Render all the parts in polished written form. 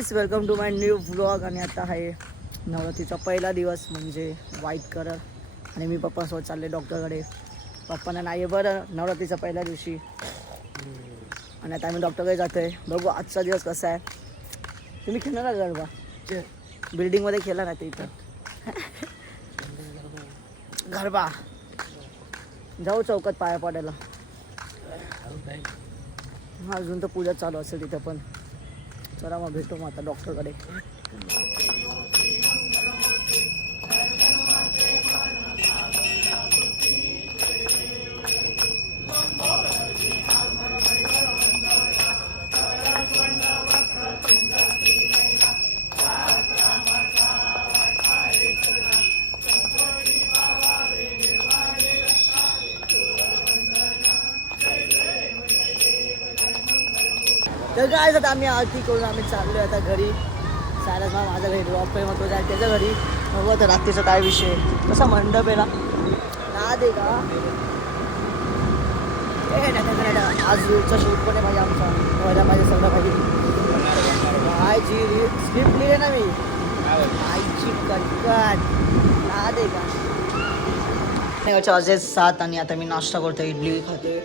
Guys, welcome to my new vlog. आणि आता आहे नवरात्रीचा पहिला दिवस म्हणजे व्हाईट कलर. आणि मी पप्पासोबत चालले डॉक्टरकडे. पप्पांना नाही आहे बरं नवरात्रीच्या पहिल्या दिवशी. आणि आता आम्ही डॉक्टरकडे जातो आहे. बघू आजचा दिवस कसा आहे. तुम्ही खेळणार ना गरबा? बिल्डिंगमध्ये खेळला ना ते इथं गरबा. जाऊ चौकात पाया पडायला. हा अजून तर पूजा चालू असेल तिथं पण. चला मग भेटू मग आता डॉक्टरकडे. तर काय आता आम्ही आरती करून आम्ही चाललो आता घरी. सायराज मग माझ्या घरी ड्रॉप आहे, मग तो जाईल त्याच्या घरी. बघू आता रात्रीचा काय विषय. कसा मंडप आहे ना दे का. आज रीलचा शूट पण आहे माझ्या आमचा. माझ्या माझ्या सगळं माझी आयची स्क्रिप्ट लिहिले ना मी. आईची कटकट ना दे का. वाजेस 7 आणि आता मी नाश्ता करतो. इडली खाते.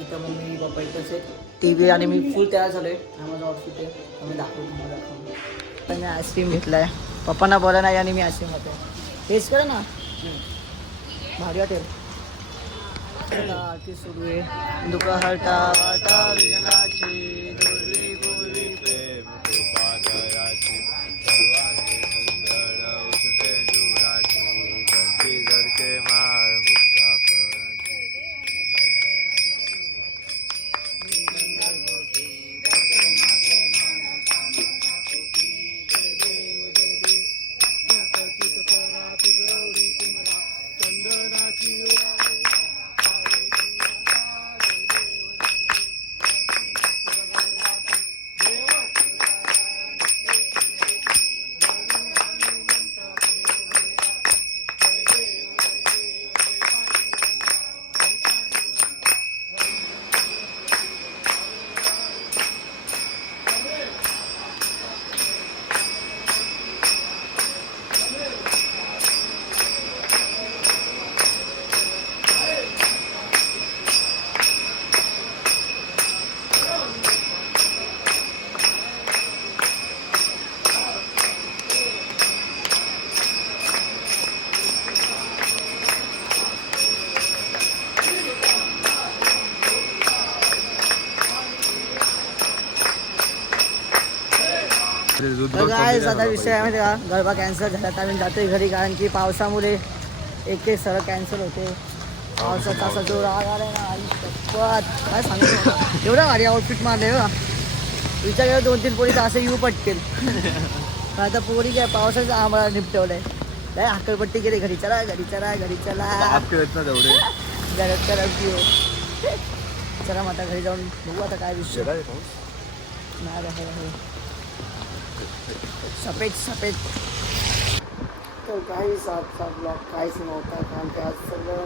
इथं मम्मी पप्पा इथंच आहे. TV आणि मी फुल तयार झालो आहे. माझं आउटफिट आहे. आम्ही दाखवतो तुम्हाला. तर मी आईस्क्रीम घेतला आहे. पप्पांना बरं नाही आणि मी आईस्क्रीम खातो. टेस्ट करा ना, भारी वाटेल. आरती सुरू आहे. दुका हटा वाटा विजनाची दोरी बोरी प्रेम कृपादयाची सर्वांगी सुंदर उसते जुराची धरती धडके माळ मुक्ता फळाची. काय आता विषय आहे माहिती का. गरबा कॅन्सल झाला तर आम्ही जातोय घरी. कारण की पावसामुळे एक सरळ कॅन्सल होते. पावसाचा असा जो राग आलाय ना आई शपथ काय सांगतो. एवढा भारी आउटफिट मारले बघा. विचार केला 2-3 पोरी तर असं येऊ पटकेल. आता पोरी काय पावसाचं आम्हाला निपटवलंय. काय हक्कलपट्टी केली. घरी चला घरी चला घरी चला. घरात करा की चला मग आता घरी जाऊन बघू आता काय विषय. नाही सफेद सफेद. तर काही सातचा ब्लॉग काहीच नव्हता. कारण की आज सगळं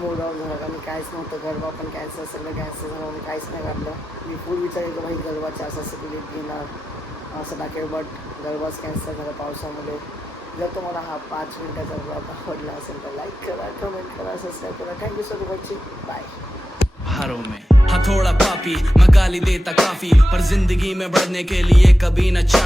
मूड ऑफ झालं. कारण काहीच नव्हतं. गरबा पण कॅन्सल, सगळं कॅन्सल झालं. मी काहीच नाही काढलं. मी फुल विचार येतो भाई गरबाचे असं क्लिप घेणार असं टाकेल. बट गरबाच कॅन्सल झालं पावसामुळे. जर तुम्हाला हा 5 मिनिटाचा ब्लॉग आवडला असेल तर लाईक करा, कमेंट करा, सबस्क्राईब करा. Thank you so much. बाय. हाँ थोड़ा पापी मैं गाली देता काफी, पर जिंदगी में बढ़ने के लिए कभी न चाट